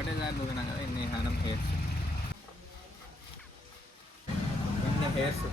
ఒకటేసారి దూకినా కదా ఇన్ని హానం హెయిర్స్, ఇన్ని hairs.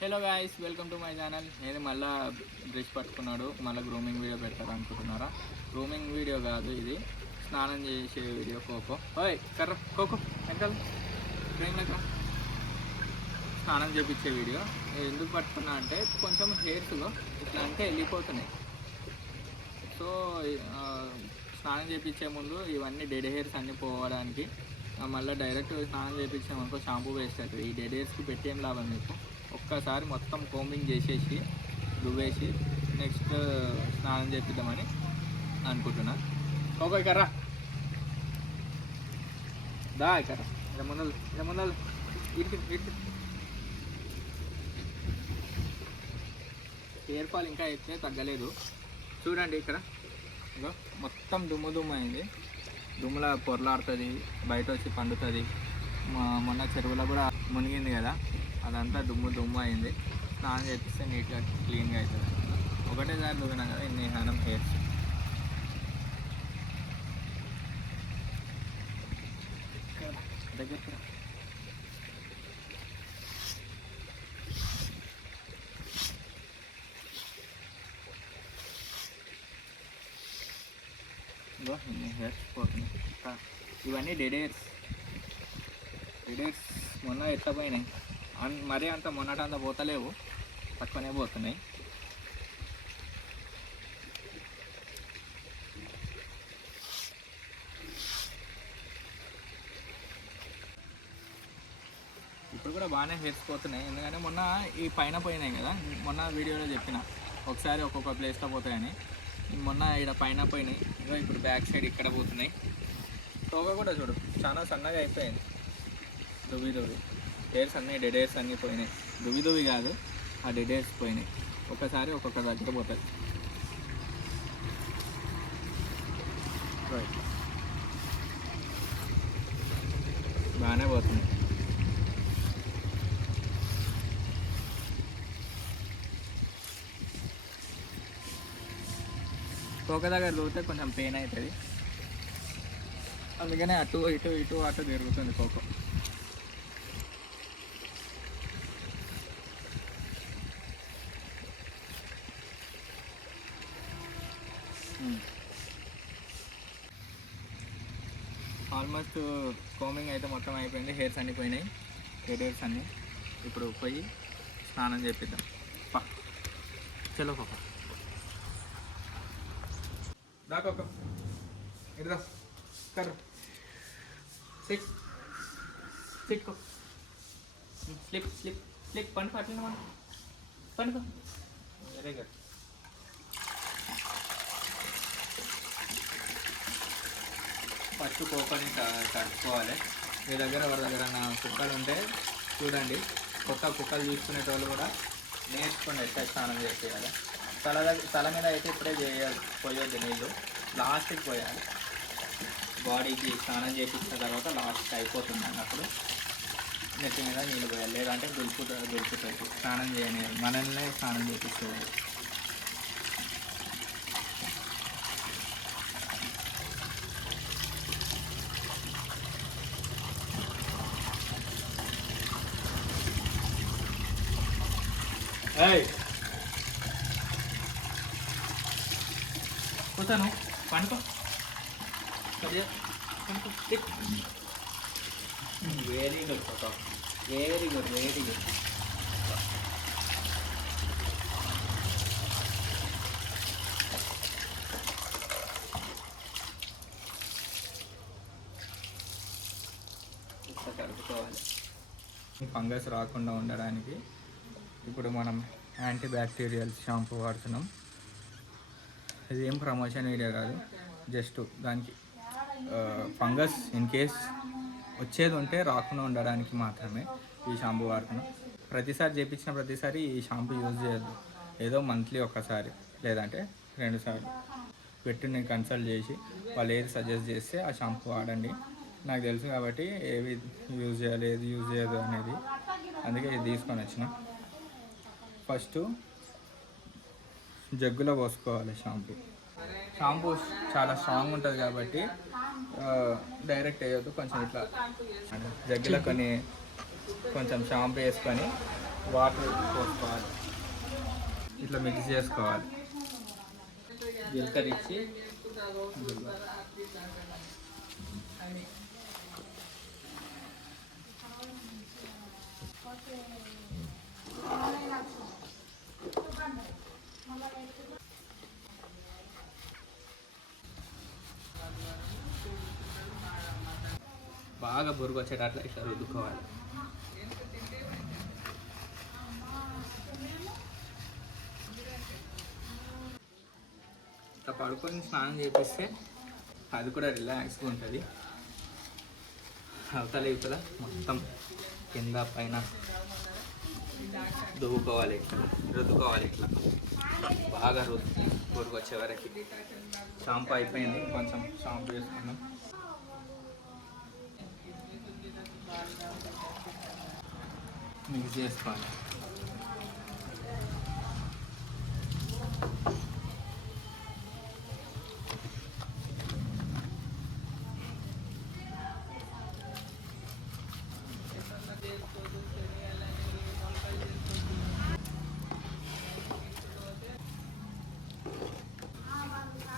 Hello guys, welcome to my channel. నేను మళ్ళీ బ్రష్ పట్టుకున్నాడు, మళ్ళీ గ్రూమింగ్ వీడియో పెడతారు అనుకుంటున్నారా? గ్రూమింగ్ వీడియో కాదు ఇది, స్నానం చేసే వీడియో. కోకో ఓయ్ కర్ర కోకో వెనకాల ఫ్రేమ్ లెక్క స్నానం చేపించే వీడియో. ఎందుకు పట్టుకున్నా అంటే కొంచెం హెయిర్స్లో ఇట్లా అంటే వెళ్ళిపోతున్నాయి. సో స్నానం చేయించే ముందు ఇవన్నీ డెడ్ హెయిర్స్ అన్నీ పోవడానికి మళ్ళీ డైరెక్ట్ స్నానం చేయించామనుకో షాంపూ వేస్ట్ అవుతుంది. ఈ డెడ్ హెయిర్స్కి పెట్టేం లాభం మీకు? ఒక్కసారి మొత్తం కోంబింగ్ చేసేసి దువ్వేసి నెక్స్ట్ స్నానం చేపిద్దామని అనుకుంటున్నా. ఓకే కర్రా దా కర్రా ఇలా ముందలు ఇటు హెయిర్ ఫాల్ ఇంకా అయితే తగ్గలేదు. చూడండి ఇక్కడ ఇగో మొత్తం దుమ్ము అయింది. దుమ్ములా పొరలాడుతుంది, బయట వచ్చి పండుతుంది. మొన్న చెరువులో కూడా మునిగింది కదా, అదంతా దుమ్ము అయింది. స్నానం చేపిస్తే నీట్గా క్లీన్గా అవుతుంది. ఒకటేసారి దూకినా కదా ఇన్ని హానం హెయిర్స్. దగ్గర ఇన్ని హెయిర్స్ పోతున్నాయి. ఇవన్నీ డెడ్ హెయిర్స్ మొన్న ఎట్లా పోయినాయి, మరీ అంత మొన్నటంత పోతలేవు, తక్కువనే పోతున్నాయి. ఇప్పుడు కూడా బాగానే హెయిర్స్ పోతున్నాయి, ఎందుకంటే మొన్న ఈ పైన పోయినాయి కదా. మొన్న వీడియోలో చెప్పిన ఒకసారి ఒక్కొక్క ప్లేస్లో పోతాయని. మొన్న ఇక్కడ పైన పోయినాయి, ఇంకా ఇప్పుడు బ్యాక్ సైడ్ ఇక్కడ పోతున్నాయి. తోక కూడా చూడు చాలా సన్నగా అయిపోయింది. దువ్వి హెయిర్స్ అన్నీ డెడ్ హెయిర్స్ అన్నీ పోయినాయి. దువ్వి కాదు, ఆ డెడ్ హెయిర్స్ పోయినాయి. ఒకసారి ఒక్కొక్క దగ్గర పోతుంది. బాగానే పోతుంది. తోక దగ్గర దూరితే కొంచెం పెయిన్ అవుతుంది, అందుకనే అటు తిరుగుతుంది కోకో. ఆల్మోస్ట్ కోమింగ్ అయితే మొత్తం అయిపోయింది. హెయిర్స్ అన్నీ పోయినాయి, డెడ్ హెయిర్స్ అన్నీ. ఇప్పుడు పోయి స్నానం చేపిద్దాం. చలో కోకో దా, కోకో ఇటు దా, కర్ర సిక్స్ సిక్కు స్లిప్ పండు పట్టిన పండుకో. Very good. ఫస్ట్ కోకోని కట్టుకోవాలి. మీ దగ్గర ఎవరి దగ్గర కుక్కలు ఉంటే చూడండి, కొత్త కుక్కలు చూసుకునేటోళ్ళు కూడా నేర్చుకుని ఎట్లా స్నానం చేసేయాలి. తల మీద అయితే ఇప్పుడే పోయొద్దు, నీళ్ళు లాస్ట్కి పోయాలి. బాడీకి స్నానం చేయించిన తర్వాత లాస్ట్కి అయిపోతుంది అన్నప్పుడు నెత్తి మీద నీళ్ళు పోయాలి, లేదంటే దులుపుతుంది. స్నానం చేయని మనల్నే స్నానం చేయించుకోవాలి. కూర్చోను పండుకో. Very good photo, very good. కలుపుకోవాలి. ఫంగస్ రాకుండా ఉండడానికి ఇప్పుడు మనం యాంటీ బ్యాక్టీరియల్ షాంపూ వాడుతున్నాం. ఇది ఏం ప్రమోషన్ వీడియో కాదు, జస్ట్ దానికి ఫంగస్ ఇన్ కేస్ వచ్చేది ఉంటే రాకుండా ఉండడానికి మాత్రమే ఈ షాంపూ వాడుతున్నాం. ప్రతిసారి చేయించిన ప్రతిసారి ఈ షాంపూ యూజ్ చేయొద్దు. ఏదో మంత్లీ ఒక్కసారి లేదంటే 2 సార్లు పెట్టి నేను కన్సల్ట్ చేసి వాళ్ళు ఏది సజెస్ట్ చేస్తే ఆ షాంపూ వాడండి. నాకు తెలుసు కాబట్టి ఏవి యూజ్ చేయాలి ఏది యూజ్ చేయదు అనేది, అందుకే ఇది తీసుకొని వచ్చిన. ఫస్ట్ జగ్గులో పోసుకోవాలి షాంపూ. షాంపూ చాలా స్ట్రాంగ్ ఉంటుంది కాబట్టి డైరెక్ట్ వేయద్దు, కొంచెం ఇట్లా జగ్గులో కొంచెం షాంపూ వేసుకొని వాటర్ పోసుకోవాలి, ఇట్లా మిక్స్ చేసుకోవాలి. జీలకర్ర ఇచ్చి బాగా బురుగు వచ్చేటట్లా ఇట్లా రుద్దుకోవాలి. ఇట్లా పడుకొని స్నానం చేపిస్తే అది కూడా రిలాక్స్గా ఉంటుంది. అవతల ఇవతల మొత్తం కింద పైన దువ్వుకోవాలి, ఇట్లా రుద్దుకోవాలి. ఇట్లా బాగా బురుగు వచ్చే వరకు. షాంపూ అయిపోయింది, కొంచెం షాంపూ వేసుకున్నాం. మిక్స్ చేసుకోవాలి.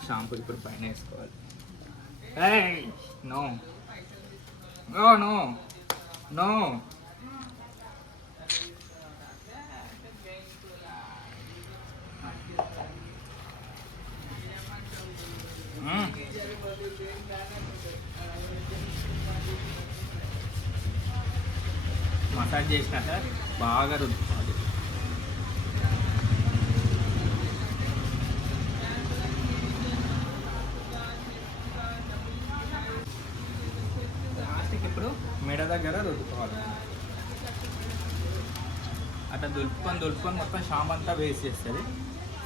షాంపూ ఇప్పుడు పైన వేసుకోవాలి. No no no no massage చేసినాక బాగా రుద్దుకోవాలి. లాస్ట్కి ఇప్పుడు మెడ దగ్గర రుద్దుకోవాలి. అట్లా దులుపుకొని మొత్తం షాంపూ అంతా వేస్ట్ చేస్తుంది.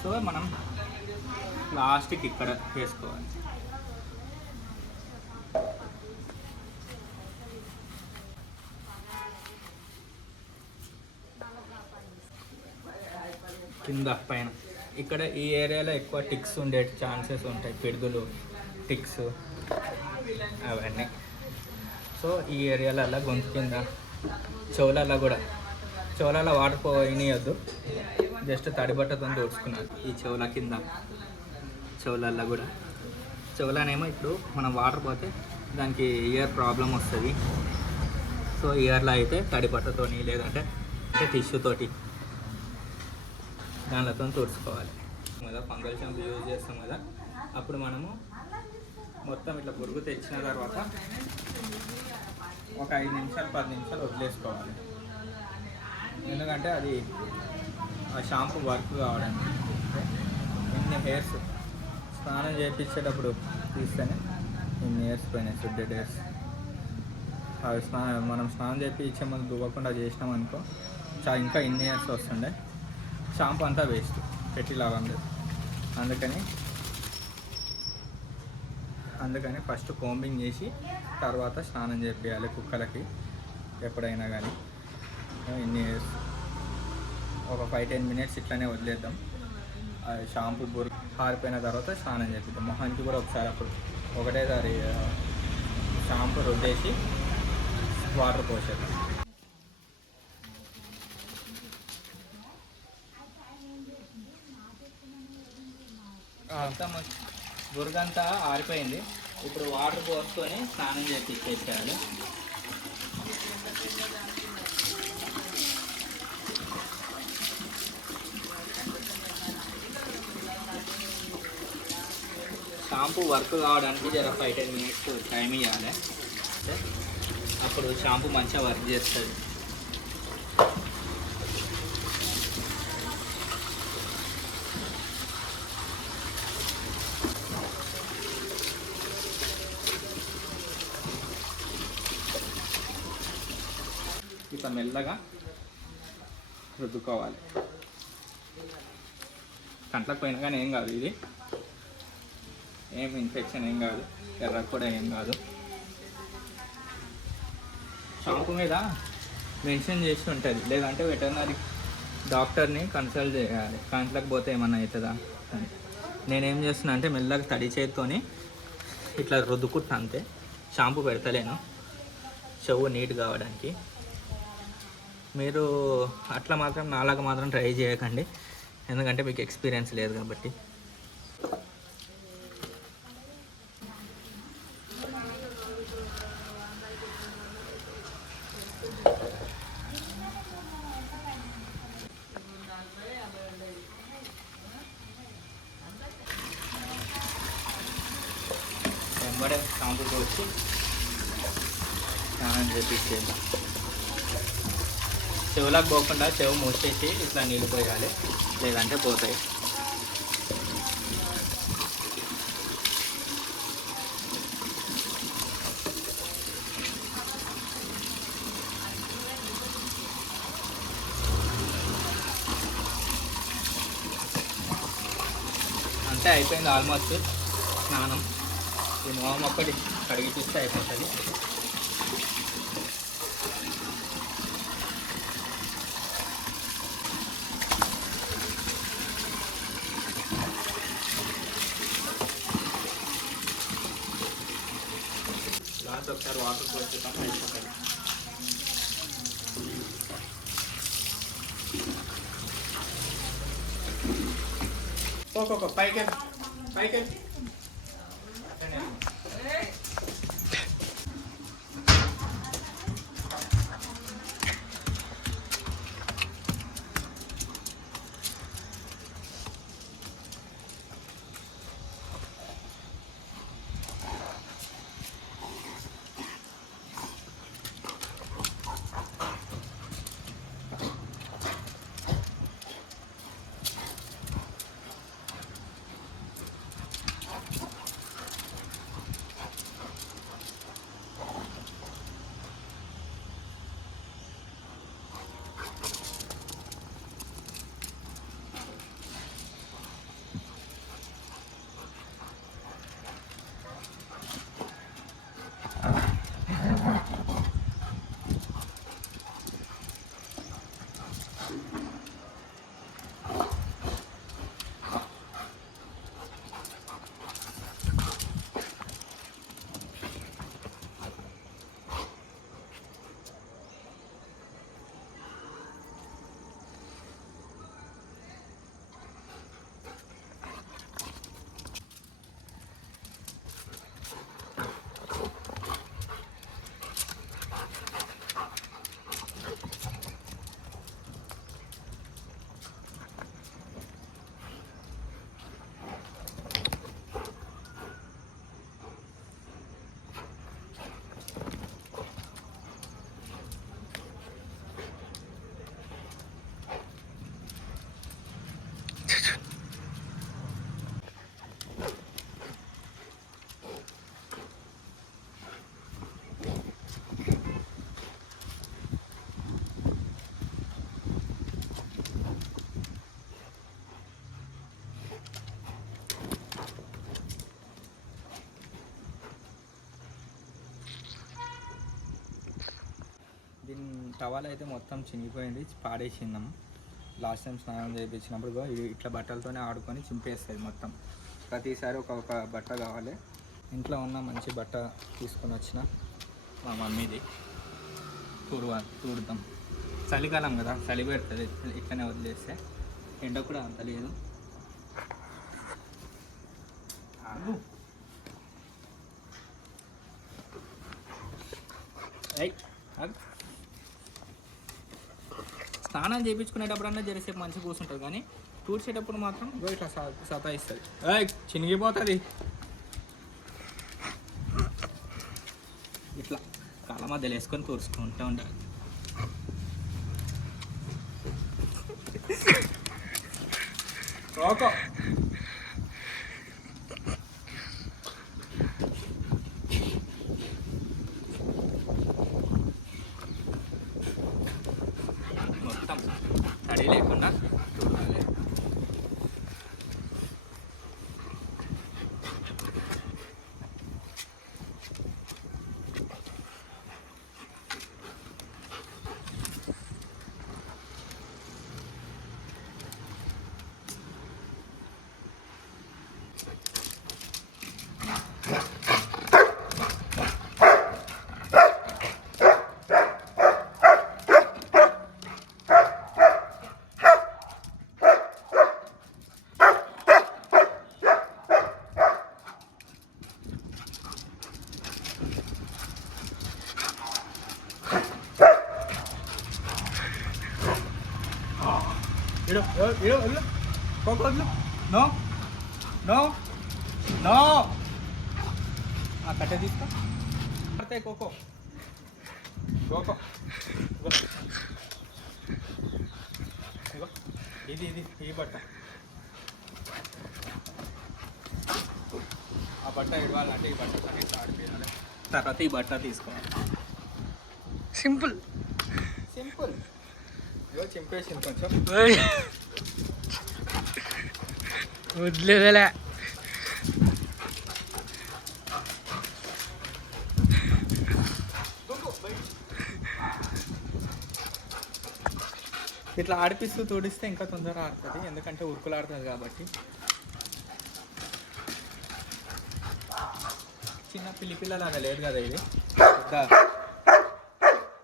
సో మనం లాస్ట్కి ఇక్కడ వేసుకోవాలి. కింద పైన ఇక్కడ ఈ ఏరియాలో ఎక్కువ టిక్స్ ఉండే ఛాన్సెస్ ఉంటాయి, పిడుగులు, టిక్స్ అవన్నీ. సో ఈ ఏరియాలలో గొంతు కింద, చెవులలో కూడా, చెవులలో వాటర్ పోయనియొద్దు, జస్ట్ తడిబట్టతో దోచుకున్నాను. ఈ చెవుల కింద, చెవులలో కూడా, చెవులనేమో ఇప్పుడు మనం వాటర్ పోతే దానికి ఇయర్ ప్రాబ్లం వస్తుంది. సో ఇయర్లో అయితే తడిబట్టతోని లేదంటే టిష్యూ తోటి దానితో తుడుచుకోవాలి కదా. ఫంగల్ షాంపూ యూజ్ చేస్తాం కదా, అప్పుడు మనము మొత్తం ఇట్లా బురుగు తెచ్చిన తర్వాత ఒక 5 నిమిషాలు 10 నిమిషాలు వదిలేసుకోవాలి. ఎందుకంటే అది ఆ షాంపూ వర్క్ కావడానికి. ఇన్ని హెయిర్స్ స్నానం చేయించేటప్పుడు తీస్తేనే ఇన్ని హెయిర్స్ పోయినాయి, సుడ్డెడ్ హెయిర్స్. అవి మనం స్నానం చేయించే ముందు దువ్వకుండా చేసినామనుకో ఇంకా ఇన్ని హెయిర్స్ వస్తుండే. షాంపూ అంతా వేస్ట్, పెట్టి లాభం లేదు. అందుకని ఫస్ట్ కోంబింగ్ చేసి తర్వాత స్నానం చేయాలి కుక్కలకి ఎప్పుడైనా కానీ. ఇన్ని ఒక 5-10 మినిట్స్ ఇట్లనే వదిలేద్దాం. షాంపూ బుర్ర ఆరిపోయిన తర్వాత స్నానం చేపిద్దాం. మొహానికి కూడా ఒకసారి అప్పుడు ఒకటేసారి షాంపూ రుద్దేసి వాటర్ పోసేద్దాం. అంతా బురగంతా ఆరిపోయింది. ఇప్పుడు వాటర్ పోసుకొని స్నానం చేయించేసేయాలి. షాంపూ వర్క్ కావడానికి జర 5-10 మినిట్స్ టైం ఇవ్వాలి. అప్పుడు షాంపూ మంచిగా వర్క్ చేస్తుంది. ఇట్లా మెల్లగా రుద్దుకోవాలి. కంట్లకు పోయినా కానీ ఏం కాదు. ఇది ఏం ఇన్ఫెక్షన్ ఏం కాదు, ఎర్ర కూడా ఏం కాదు. షాంపూ మీద మెన్షన్ చేసి ఉంటుంది, లేదంటే వెటర్నరీ డాక్టర్ని కన్సల్ట్ చేయాలి. కంట్లోకి పోతే ఏమన్నా అవుతుందా అని. నేనేం చేస్తున్నా అంటే మెల్లగా తడి చేతితోని ఇట్లా రుద్దుకుంటున్నా అంతే, షాంపూ పెడతలేను చెవు నీట్ కావడానికి. మీరు అట్లా మాత్రం నాలాగా మాత్రం ట్రై చేయకండి, ఎందుకంటే మీకు ఎక్స్పీరియన్స్ లేదు కాబట్టి. వెంబడే షాంపూతో వచ్చి స్నానం చేపించేది. చెవులకు పోకుండా చెవు మూసేసి ఇట్లా నీళ్ళు పోయాలి, లేదంటే పోతాయి. అంతే, అయిపోయింది ఆల్మోస్ట్ స్నానం. ఈ మొహం ఒక్కటి కడిగి చూస్తే అయిపోతుంది. లాస్ట్ ఒకసారి వాటర్ పోసేస్తాం, అయిపోతుంది. ఒక్కొక్క పైకి పైకి దీని టవల్ అయితే మొత్తం చినిగిపోయింది, పాడేసిందాం. లాస్ట్ టైం స్నానం చేయించినప్పుడు ఇట్లా బట్టలతోనే ఆడుకొని చింపేస్తుంది మొత్తం. ప్రతిసారి ఒక బట్ట కావాలి. ఇంట్లో ఉన్న మంచి బట్ట తీసుకొని వచ్చిన మా మమ్మీది తుడుదాం. చలికాలం కదా, చలి పెడుతుంది ఇట్లనే వదిలేస్తే. ఎండ కూడా అంత లేదు. స్నానం చేయించుకునేటప్పుడన్నా జరసేపు మంచిగా కూర్చుంటుంది, కానీ తూడ్చేటప్పుడు మాత్రం ఇట్లా సతాయిస్తుంది. చినిగిపోతుంది. ఇట్లా కాళ్ళ మధ్యలో వేసుకొని తూర్చుకుంటూ ఉండాలి. ఓకే, మొత్తం తడి లేకుండా చూడాలి. ఇడు వదిలు కోకో వదిలు నో నో నో ఆ కట్టె తీసుకో పడతాయి కోకో కోకో ఇగో ఇది ఈ బట్ట ఆ బట్ట ఇవ్వాలంటే ఈ బట్ట ఆడిపోయాలి తర్వాత ఈ బట్ట తీసుకోవాలి సింపుల్ ఇగో చింపేసింది కొంచెం వదిలేదలే ఇట్లా ఆడిపిస్తూ తోడిస్తే ఇంకా తొందరగా ఆడుతుంది ఎందుకంటే ఉరుకులు ఆడుతుంది కాబట్టి చిన్న పిల్లలాగా లేదు కదా ఇది పెద్ద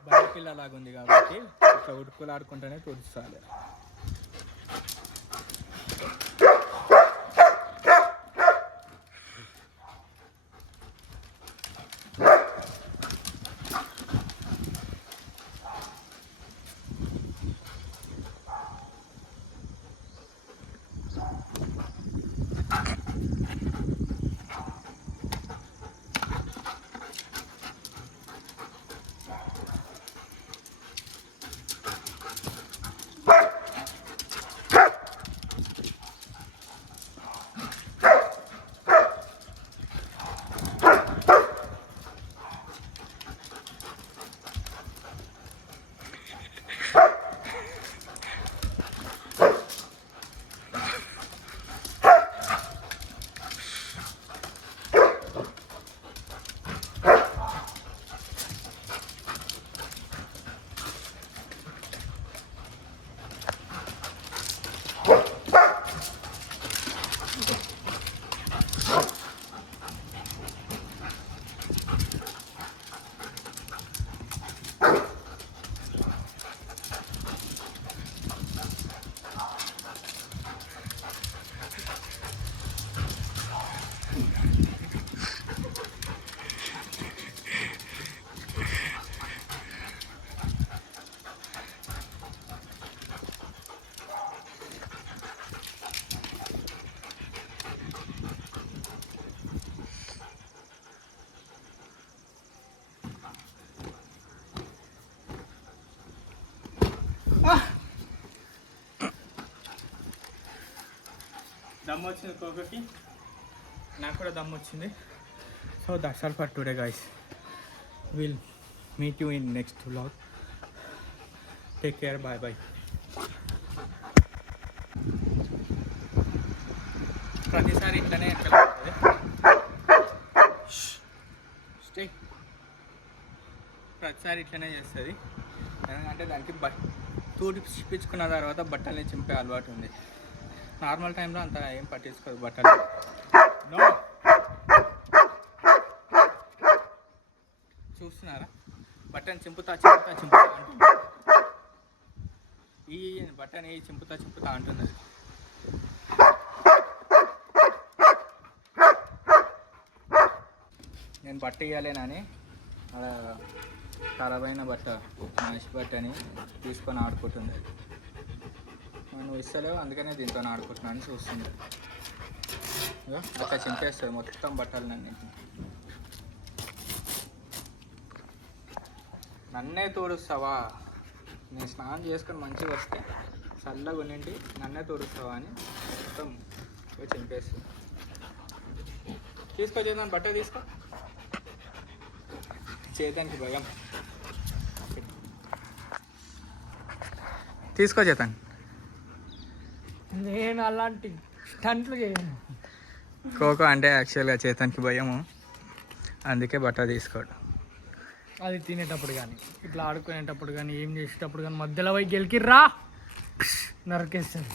బయట పిల్లలాగా ఉంది కాబట్టి ఇట్లా ఉరుకులు ఆడుకుంటూనే తోడిస్తాలి దమ్ వచ్చింది కోకోకి నాకు కూడా దమ్ వచ్చింది so that's all for today guys will meet you in next vlog take care bye bye ప్రతిసారి ఇట్లనే ఉంటుంది స్టే ప్రతిసారి ఇట్లనే చేస్తుంది ఎందుకంటే దానికి తూడి పిచ్చుకున్న తర్వాత బట్టల్ని చింపే అలవాటు ఉంది నార్మల్ టైంలో అంత ఏం పట్టించుకోదు బట్టలు నో చూస్తున్నారా బట్టని చింపుతా అంటుంది ఈ బట్టని చింపుతా అంటుంది నేను బట్ట ఇవ్వలేనని అలా ఖరాబైన బట్ట మనిషి బట్టని తీసుకొని ఆడుకుంటుంది నువ్వు ఇస్తలేవు అందుకనే దీంతో ఆడుకుంటున్నాను చూస్తుంది అట్లా చింపేస్తుంది మొత్తం బట్టలు నన్నే తోడుస్తావా నేను స్నానం చేసుకొని మంచిగా వస్తే చల్లగా ఉన్నింటి నన్నే తోడుస్తావా అని మొత్తం చింపేస్తుంది తీసుకొచ్చేదాన్ని బట్ట తీసుకో చేతానికి భయం తీసుకో చేతాను నేను అలాంటి స్టంట్లు చేయను కోకో అంటే యాక్చువల్గా చేతానికి భయము అందుకే బట్ట తీసుకోడు అది తినేటప్పుడు కానీ ఇట్లా ఆడుకునేటప్పుడు కానీ ఏం చేసేటప్పుడు కానీ మధ్యలో పోయి గెలికిర్రా నరికేస్తుంది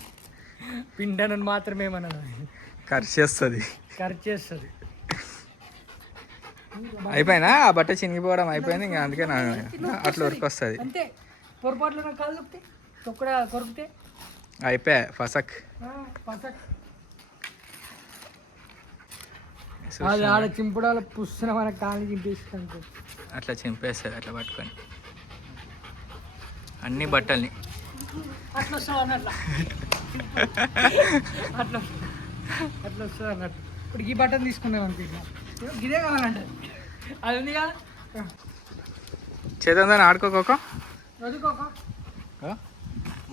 పిండనని మాత్రమే మన ఖర్చేస్తుంది అయిపోయినా ఆ బట్ట చినిగిపోవడం అయిపోయింది ఇంకా అందుకే అట్లా ఉరికి వస్తుంది అంతే పొరపాట్లు కాలు దొక్కితే తొక్కడ కొరికితే అయిపోయా ఫసక్ అది ఆడ చింపుడాల పుస్తున్న మన కాలు చింపేస్తాను అట్లా చింపేస్తుంది అట్లా పట్టుకొని అన్ని బట్టల్ని అట్లా అట్లా అట్లా వస్తుంది అన్నట్టు. ఇప్పుడు ఈ బటన్ తీసుకున్నాం అనుకుంటున్నా, ఇదే కావాలంటే అది ఉంది కదా. చేద్దాం ఆడుకోకోక చదువుకోక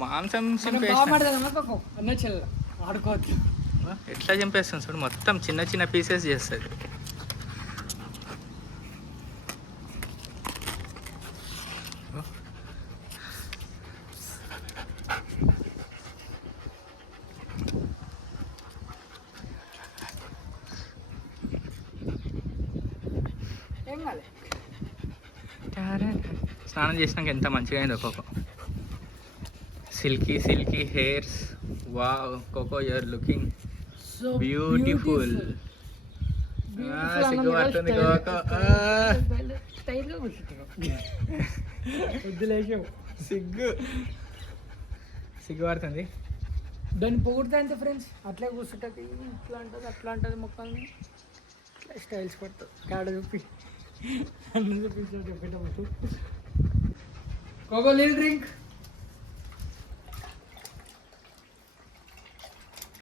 మాంసం బాగుపడదాం అన్న చెల్ల ఆడుకోవచ్చు. ఎట్లా చంపేస్తుంది చూడు, మొత్తం చిన్న చిన్న పీసెస్ చేస్తుంది. ఏం కాదు. స్నానం చేసినాక ఎంత మంచిగా అయింది Coco. Silky silky hairs. Wow Coco, you are looking beautiful. సిగ్గుపడుతుంది కోకో. స్టైల్గా కూర్చుంటారు. వద్దులేసావు. సిగ్గుపడుతుంది. దాన్ని పొగుడుతా అంతే ఫ్రెండ్స్. అట్లే కూర్చుంటుంది, ఇట్లా ఉంటుంది అట్లా ఉంటుంది, మొక్కల్ని స్టైల్స్ పడుతుంది. కాడ చూపి అన్న చూపించాడు చెప్పేటప్పుడు. Coco lil drink.